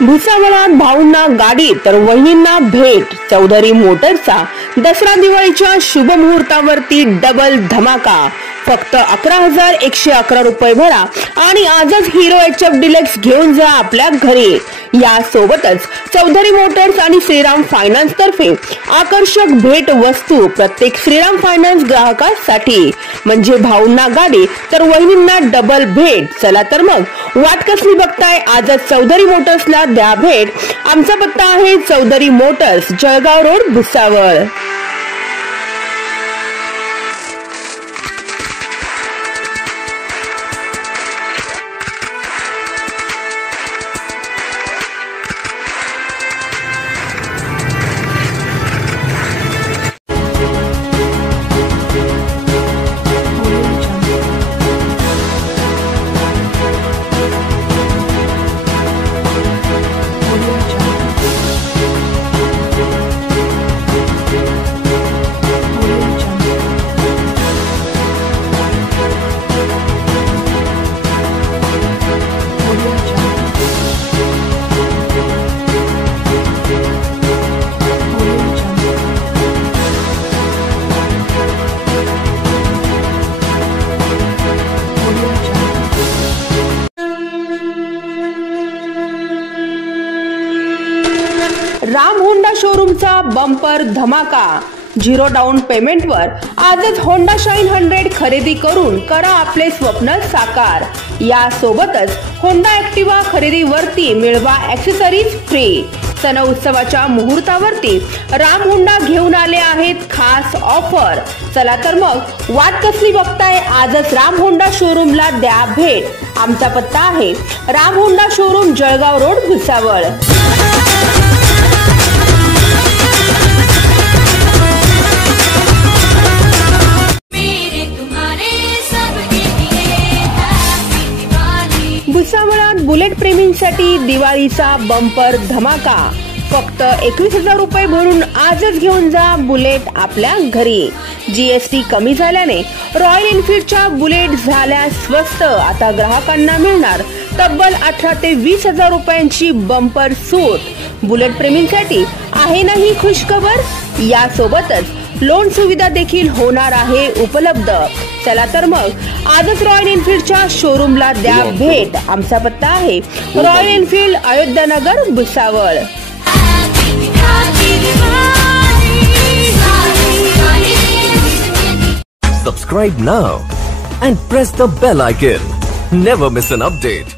भुसावळात भाऊंना गाडी तर वहिनींना भेट। चौधरी मोटर्सचा दसरा दिवाळीच्या शुभ मुहूर्तावरती डबल धमाका। फक्त 11,111 रुपये भरा आणि आजच हिरो HF डिलक्स घेऊन जा आपल्या घरी। या सोबतच चौधरी मोटर्स आणि श्रीराम फायनान्स तर्फे आकर्षक भेट वस्तू प्रत्येक श्रीराम फायनान्स ग्राहकांसाठी, म्हणजे भाऊंना गाडी तर वहिनींना डबल भेट। चला तर मग वाट कसली बघताय, आजच चौधरी मोटर्सला द्या भेट। आमचा पत्ता आहे Chaudhari Motors, Jalgaon road, Bhusawal. Ram Honda शोरूमचा बंपर धमाका। 0 डाऊन पेमेंटवर आजच होंडा शाईन 100 खरेदी करून करा आपले स्वप्न साकार। या सोबतच होंडा ऍक्टिवा खरेदीवरती मिळवा ॲक्सेसरीज फ्री। सण उत्सवाच्या मुहूर्तावरती राम होंडा घेऊन आले आहेत खास ऑफर। चला तर मग वाट कसली बघताय, आजच राम होंडा शोरूमला द्या भेट। आमचा पत्ता आहे Ram Honda showroom, Jalgaon road, Bhusawal. भुसावळात बुलेट प्रेमींसाठी दिवाळीचा बंपर धमाका। फक्त 21,000 रुपये भरून आजच घेऊन जा बुलेट आपल्या घरी। GST कमी झाल्याने रॉयल एनफील्डच्या बुलेट झाल्या स्वस्त। आता ग्राहकांना मिळणार तब्बल 18 ते 20,000 रुपयांची बंपर सूट। बुलेट प्रेमींसाठी आहे ना ही खुशखबर। या सोबतच लोन सुविधा देखील होणार आहे उपलब्ध। चला तर मग आजच रॉयल एनफील्डच्या शोरूमला द्या भेट। आमचा पत्ता आहे royal Enfield, Ayodhya Nagar, Bhusawal. Subscribe now and press the bell icon. Never miss an update.